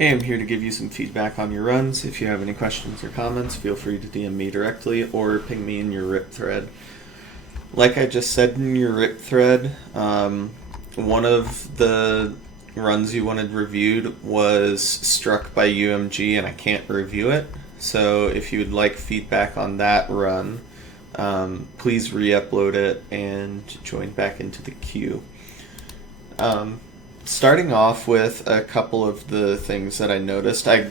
Hey, I'm here to give you some feedback on your runs. If you have any questions or comments, feel free to DM me directly or ping me in your RIP thread. Like I just said in your RIP thread, one of the runs you wanted reviewed was struck by UMG and I can't review it. So if you would like feedback on that run, please re-upload it and join back into the queue. Starting off with a couple of the things that I noticed, I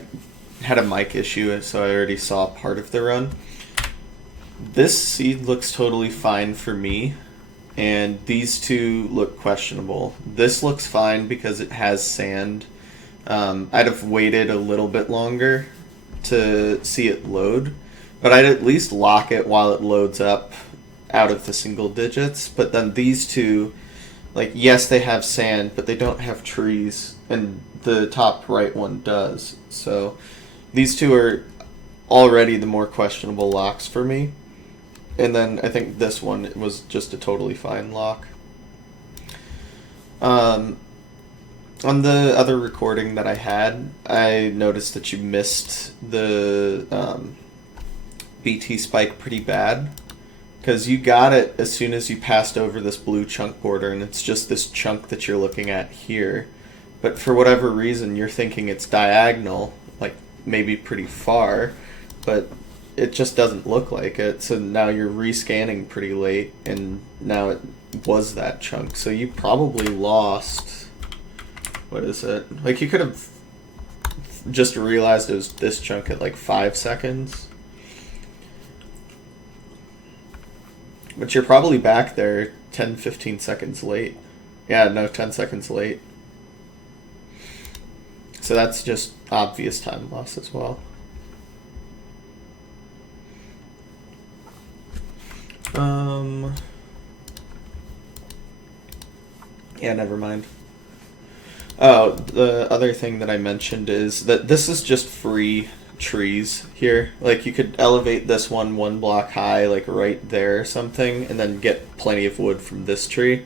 had a mic issue, so I already saw part of the run. This seed looks totally fine for me, and these two look questionable. This looks fine because it has sand. I'd have waited a little bit longer to see it load, but I'd at least lock it while it loads up out of the single digits. But then these two, like, yes, they have sand, but they don't have trees, and the top right one does. So these two are already the more questionable locks for me. And then I think this one was just a totally fine lock. On the other recording that I had, I noticed that you missed the BT spike pretty bad. Because you got it as soon as you passed over this blue chunk border, and it's just this chunk that you're looking at here. But for whatever reason, you're thinking it's diagonal, like maybe pretty far, but it just doesn't look like it. So now you're rescanning pretty late, and now it was that chunk. So you probably lost, what is it? Like, you could have just realized it was this chunk at like 5 seconds. But you're probably back there 10, 15 seconds late. Yeah, no, 10 seconds late. So that's just obvious time loss as well. Yeah, never mind. Oh, the other thing that I mentioned is that this is just free trees here. Like, you could elevate this one block high, like right there or something, and then get plenty of wood from this tree,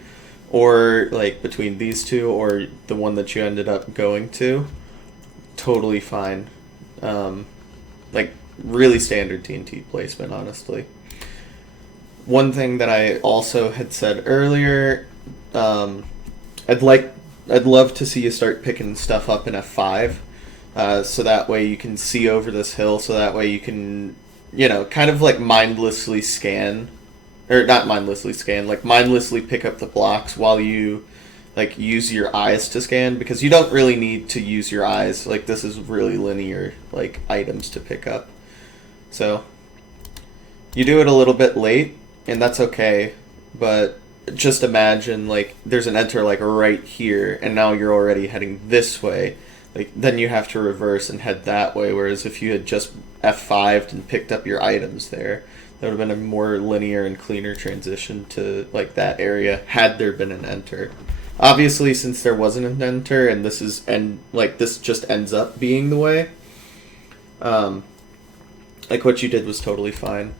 or like between these two, or the one that you ended up going to. Totally fine. Like, really standard TNT placement, honestly. One thing that I also had said earlier, I'd love to see you start picking stuff up in F5. So that way you can see over this hill, so that way you can, kind of like mindlessly scan, or not mindlessly scan, like mindlessly pick up the blocks while you, like, use your eyes to scan, because you don't really need to use your eyes. Like, this is really linear, like, items to pick up. So, you do it a little bit late, and that's okay, but just imagine, like, there's an enter, like, right here, and now you're already heading this way. Like, then you have to reverse and head that way, whereas if you had just F5'd and picked up your items there, that would have been a more linear and cleaner transition to, like, that area, had there been an enter. Obviously, since there wasn't an enter, and this just ends up being the way, like, what you did was totally fine.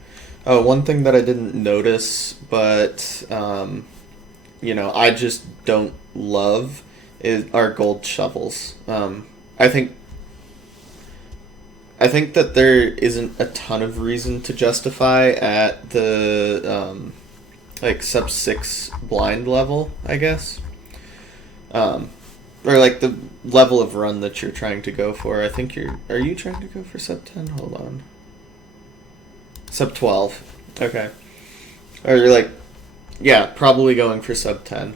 Oh, one thing that I didn't notice, but, I just don't love are gold shovels. I think that there isn't a ton of reason to justify at the like sub-6 blind level, I guess, or like the level of run that you're trying to go for. I think are you trying to go for sub-10? Hold on, sub-12. Okay, or you're like, yeah, probably going for sub-10.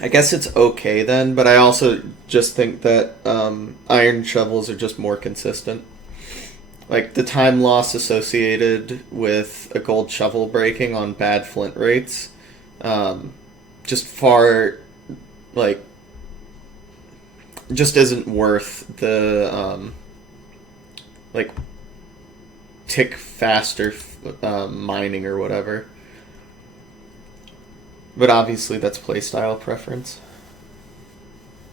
I guess it's okay then, but I also just think that iron shovels are just more consistent. Like, the time loss associated with a gold shovel breaking on bad flint rates, just far, like, just isn't worth the, like, tick faster mining or whatever. But obviously that's playstyle preference.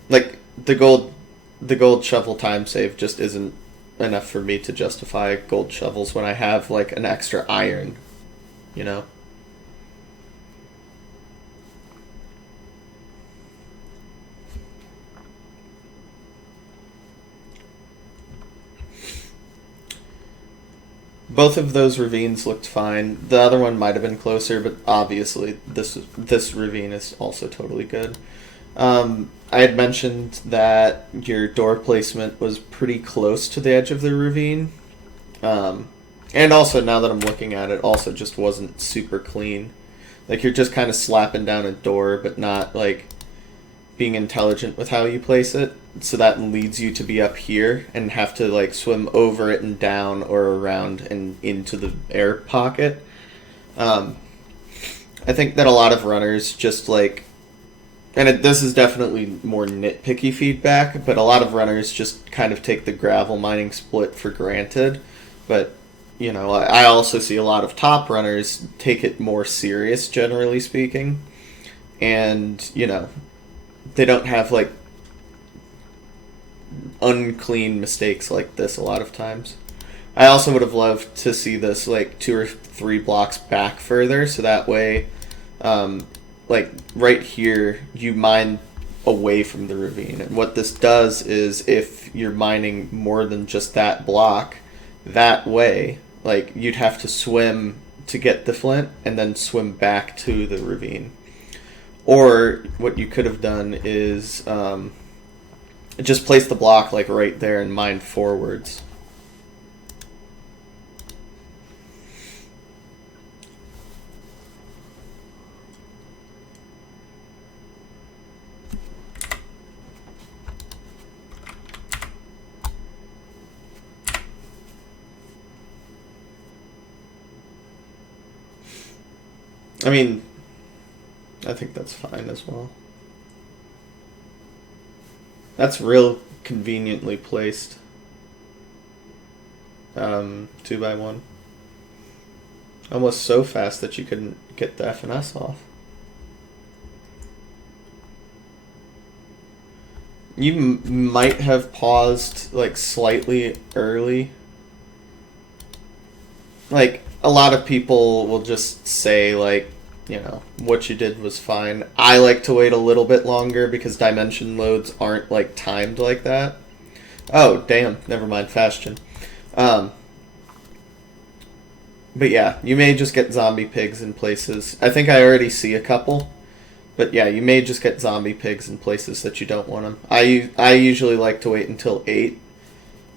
Like, the gold shovel time save just isn't enough for me to justify gold shovels when I have, like, an extra iron, Both of those ravines looked fine. The other one might have been closer, but obviously this ravine is also totally good. I had mentioned that your door placement was pretty close to the edge of the ravine. And also, now that I'm looking at it, also just wasn't super clean. Like, you're just kind of slapping down a door, but not, like, being intelligent with how you place it. So that leads you to be up here and have to, like, swim over it and down or around and into the air pocket. I think that a lot of runners just, like, and this is definitely more nitpicky feedback, but a lot of runners just kind of take the gravel mining split for granted. But, you know, I also see a lot of top runners take it more serious, generally speaking. And, you know, they don't have, like, unclean mistakes like this a lot of times. I also would have loved to see this, like, 2 or 3 blocks back further, so that way, like, right here, you mine away from the ravine. And what this does is, if you're mining more than just that block, that way, like, you'd have to swim to get the flint and then swim back to the ravine. Or what you could have done is just place the block, like, right there and mine forwards. I mean, I think that's fine as well. That's real conveniently placed. 2x1. Almost so fast that you couldn't get the FNS off. You might have paused, like, slightly early. Like, a lot of people will just say, like, you know, what you did was fine. I like to wait a little bit longer because dimension loads aren't, like, timed like that. Oh, damn. Never mind. Fastion. But yeah, you may just get zombie pigs in places. I think I already see a couple. But yeah, you may just get zombie pigs in places that you don't want them. I usually like to wait until 8.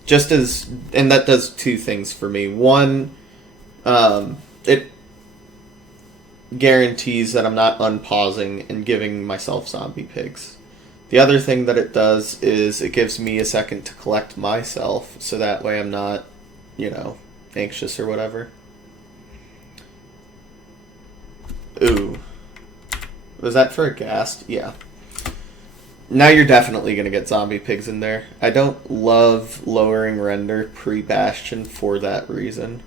Just as... And that does 2 things for me. One, it guarantees that I'm not unpausing and giving myself zombie pigs. The other thing that it does is it gives me a second to collect myself, so that way I'm not, you know, anxious or whatever. Ooh. Was that for a ghast? Yeah. Now you're definitely going to get zombie pigs in there. I don't love lowering render pre-Bastion for that reason.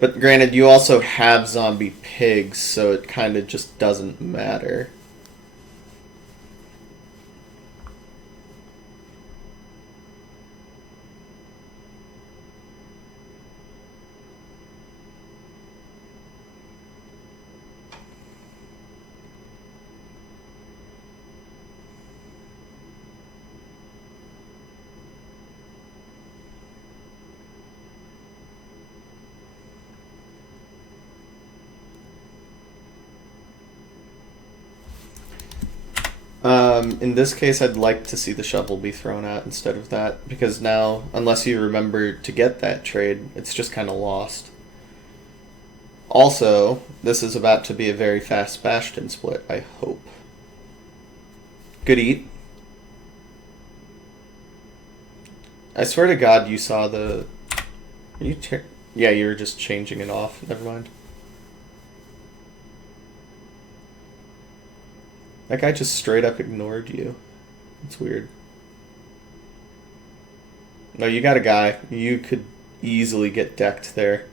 But granted, you also have zombie pigs, so it kind of just doesn't matter. In this case, I'd like to see the shovel be thrown out instead of that, because now, unless you remember to get that trade, it's just kind of lost. Also, this is about to be a very fast Bastion split, I hope. Good eat. I swear to God you saw the... Yeah, you were just changing it off. Never mind. That guy just straight up ignored you. It's weird. No, you got a guy. You could easily get decked there.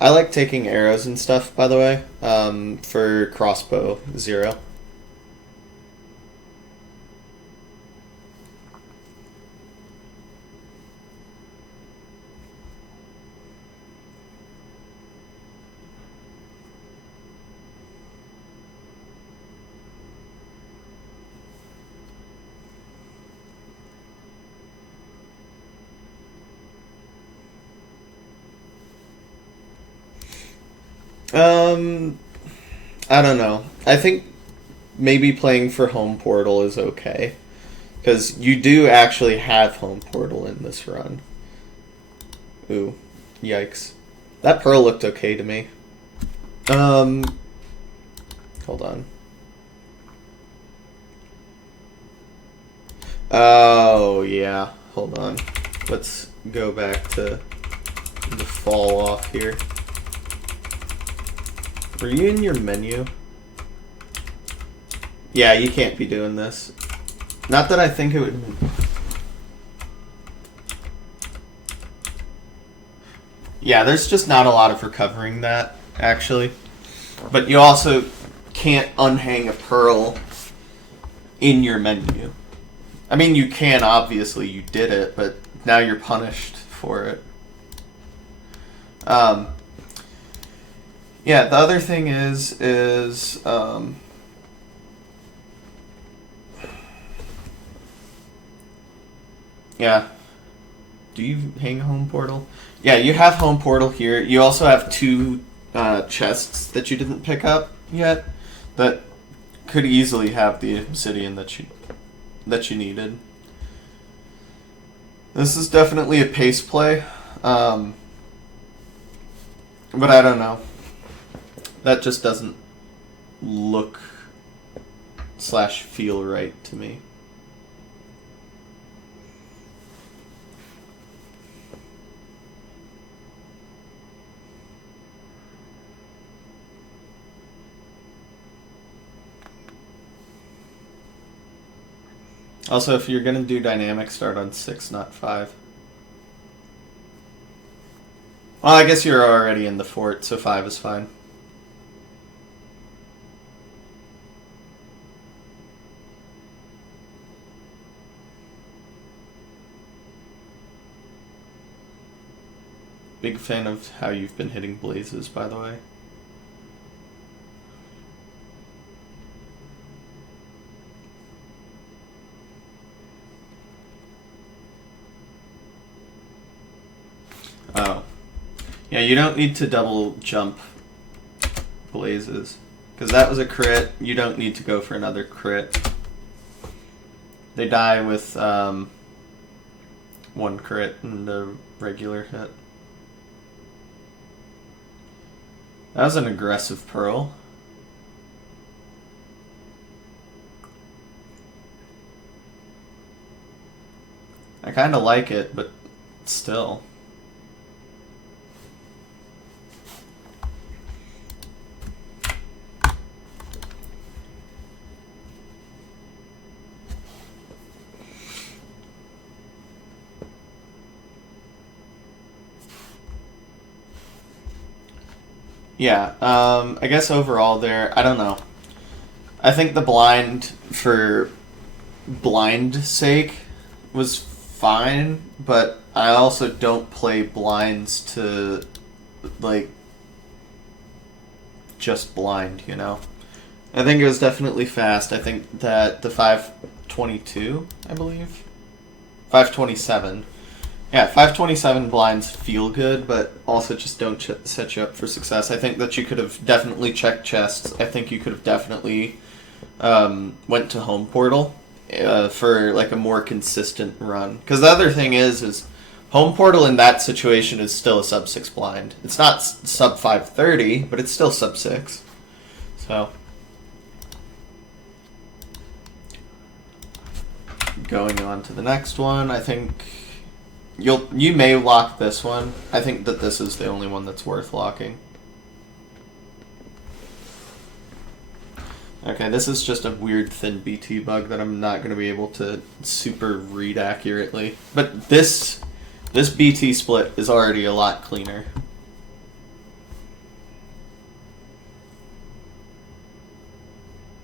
I like taking arrows and stuff, by the way, for crossbow 0. Um, I don't know. I think maybe playing for home portal is okay. Because you do actually have home portal in this run. Ooh, yikes. That pearl looked okay to me. Hold on. Oh, yeah. Hold on. Let's go back to the fall off here. Were you in your menu? Yeah, you can't be doing this. Not that I think it would... Yeah, there's just not a lot of recovering that, actually. But you also can't unhang a pearl in your menu. I mean, you can, obviously, you did it, but now you're punished for it. Yeah, the other thing is yeah. Do you hang home portal? Yeah, you have home portal here. You also have two chests that you didn't pick up yet that could easily have the obsidian that you needed. This is definitely a pace play, but I don't know. That just doesn't look / feel right to me. Also, if you're going to do dynamic, start on 6, not 5. Well, I guess you're already in the fort, so 5 is fine. Big fan of how you've been hitting blazes, by the way. Oh. Yeah, you don't need to double jump blazes. Because that was a crit. You don't need to go for another crit. They die with 1 crit and a regular hit. That was an aggressive pearl. I kind of like it, but still. Yeah, I guess overall there, I don't know. I think the blind, for blind sake, was fine, but I also don't play blinds to, like, just blind, you know? I think it was definitely fast. I think that the 522, I believe? 527. Yeah, 527 blinds feel good, but also just don't set you up for success. I think that you could have definitely checked chests. I think you could have definitely went to home portal for like a more consistent run. Because the other thing is home portal in that situation is still a sub-6 blind. It's not sub 530, but it's still sub-6. So going on to the next one, I think you may lock this one. I think that this is the only one that's worth locking. Okay, this is just a weird thin BT bug that I'm not going to be able to super read accurately. But this BT split is already a lot cleaner.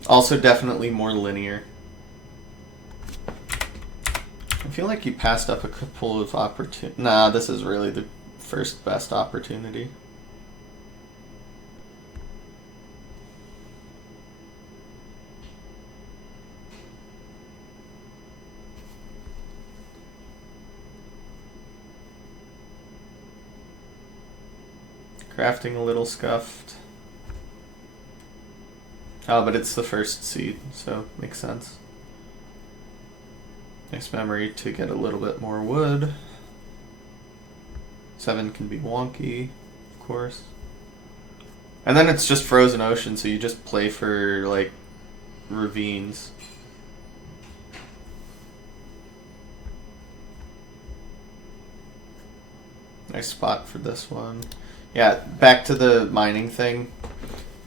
Also definitely more linear. I feel like you passed up a couple of opportunities. Nah, this is really the first best opportunity. Crafting a little scuffed. Oh, but it's the first seed, so makes sense. Nice memory to get a little bit more wood. 7 can be wonky, of course. And then it's just frozen ocean, so you just play for, like, ravines. Nice spot for this one. Yeah, back to the mining thing.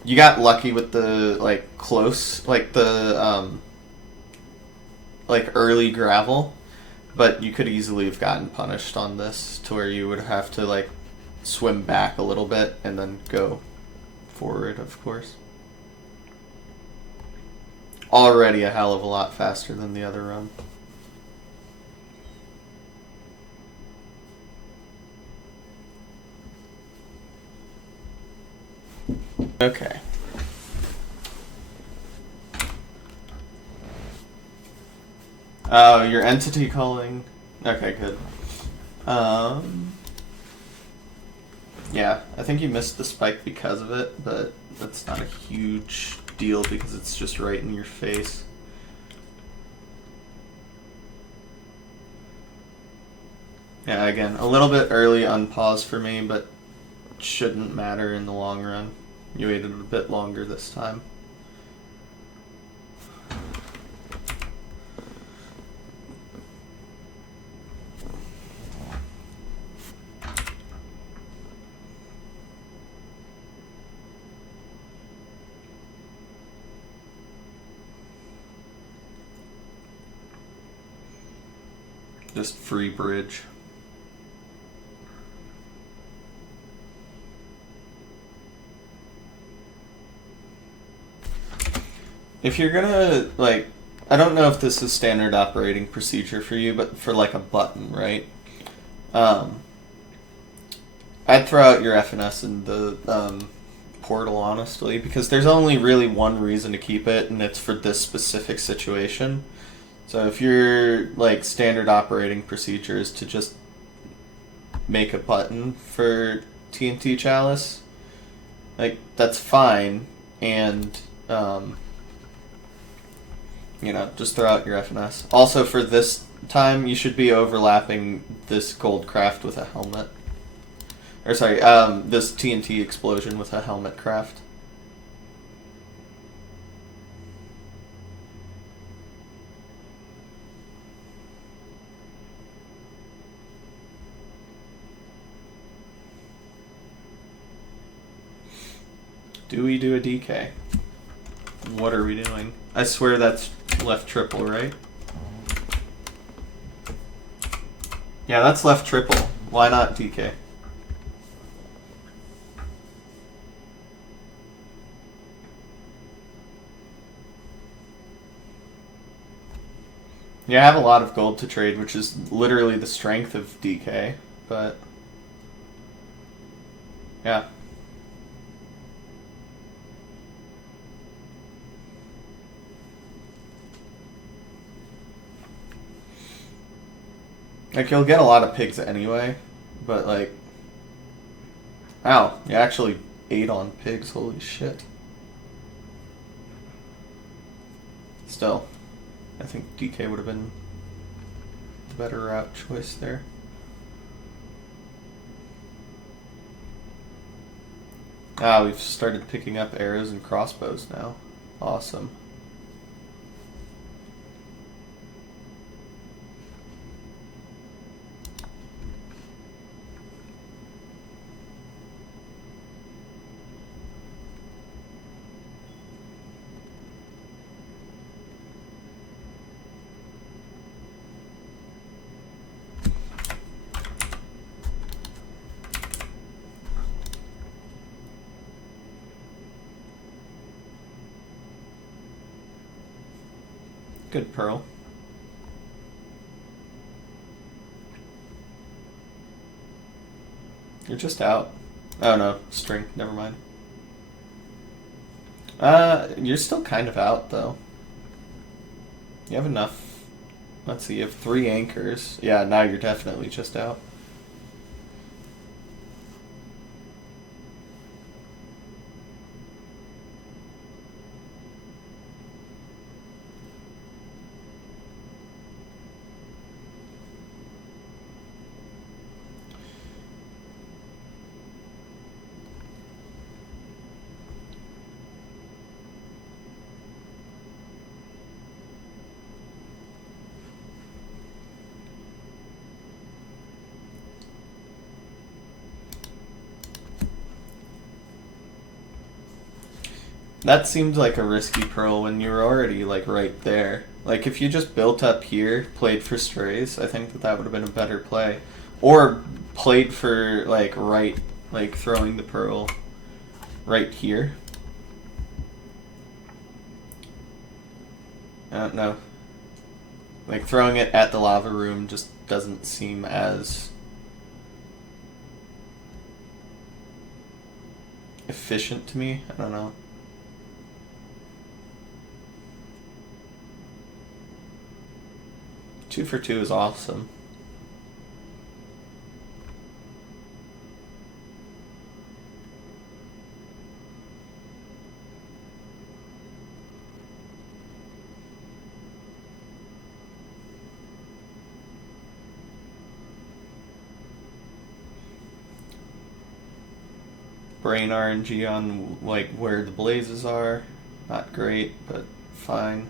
You got lucky with the, like, close, like, the, like, early gravel. But you could easily have gotten punished on this to where you would have to, like, swim back a little bit and then go forward, of course. Already a hell of a lot faster than the other run. Okay. Oh, your entity calling. Okay, good. Yeah, I think you missed the spike because of it, but that's not a huge deal because it's just right in your face. Yeah, again, a little bit early on pause for me, but shouldn't matter in the long run. You waited a bit longer this time. Just free bridge. If you're gonna, like, I don't know if this is standard operating procedure for you, but for, like, a button, right? I'd throw out your FNS in the portal, honestly, because there's only really one reason to keep it, and it's for this specific situation. So if your, like, standard operating procedure is to just make a button for TNT Chalice, like, that's fine, and, you know, just throw out your FNS. Also, for this time, you should be overlapping this gold craft with a helmet. Or, sorry, this TNT explosion with a helmet craft. Do we do a DK? What are we doing? I swear that's left triple, right? Yeah, that's left triple. Why not DK? Yeah, I have a lot of gold to trade, which is literally the strength of DK, but yeah. Like, you'll get a lot of pigs anyway, but, like... Ow, you actually ate on pigs, holy shit. Still, I think DK would have been the better route choice there. Ah, we've started picking up arrows and crossbows now. Awesome. Good pearl. You're just out. Oh no, string. Never mind. You're still kind of out though. You have enough. Let's see, you have 3 anchors. Yeah, now you're definitely just out. That seemed like a risky pearl when you were already like right there. Like if you just built up here, played for strays, I think that would have been a better play. Or played for like right, like throwing the pearl right here. I don't know. Like throwing it at the lava room just doesn't seem as efficient to me. I don't know. Two for two is awesome. Brain RNG on like where the blazes are. Not great, but fine.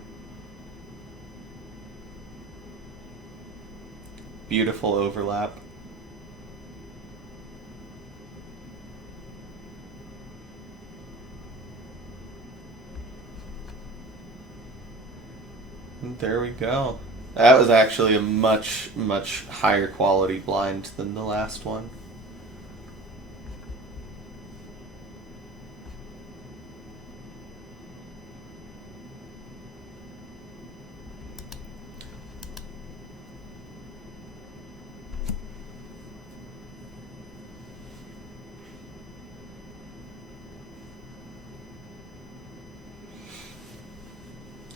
Beautiful overlap. And there we go. That was actually a much, much higher quality blind than the last one.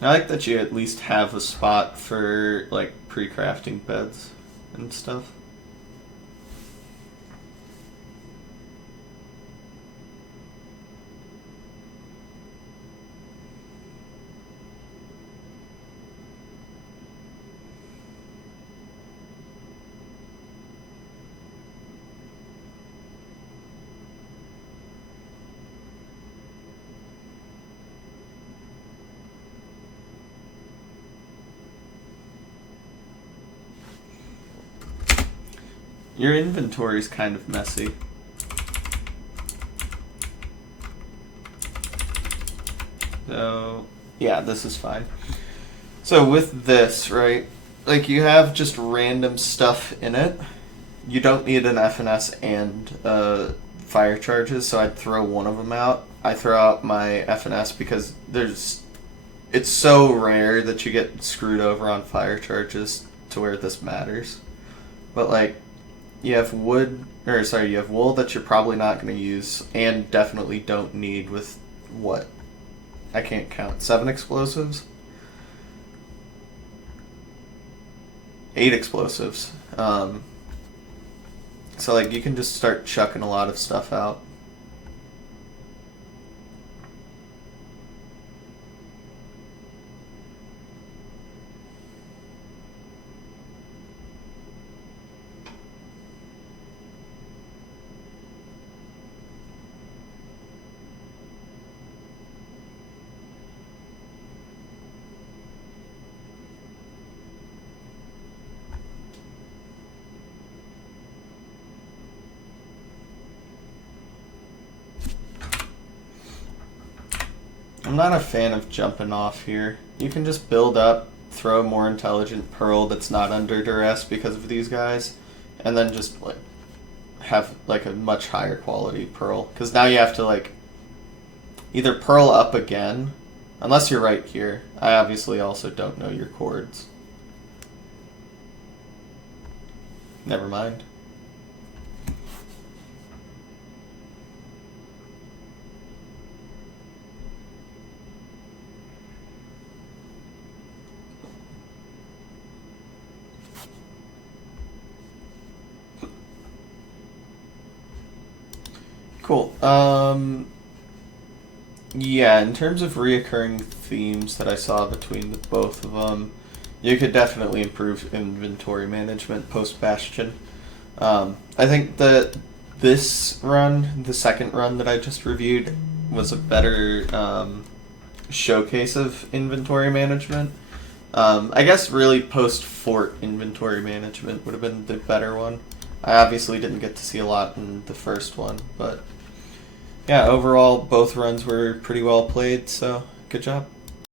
I like that you at least have a spot for like pre-crafting beds and stuff. Your inventory is kind of messy. So, yeah, this is fine. So with this, right, like you have just random stuff in it. You don't need an FNS and fire charges, so I'd throw one of them out. I throw out my FNS because it's so rare that you get screwed over on fire charges to where this matters. But like, you have wood, or sorry, you have wool that you're probably not going to use, and definitely don't need with what? I can't count. 7 explosives? 8 explosives. So like you can just start chucking a lot of stuff out. I'm not a fan of jumping off here. You can just build up, throw a more intelligent pearl that's not under duress because of these guys, and then just like have like a much higher quality pearl. Because now you have to like either pearl up again, unless you're right here. I obviously also don't know your chords. Never mind. Cool. Yeah, in terms of reoccurring themes that I saw between the both of them, you could definitely improve inventory management post-Bastion. I think that this run, the second run that I just reviewed, was a better showcase of inventory management. I guess really post-fort inventory management would have been the better one. I obviously didn't get to see a lot in the first one, but yeah, overall, both runs were pretty well played, so good job.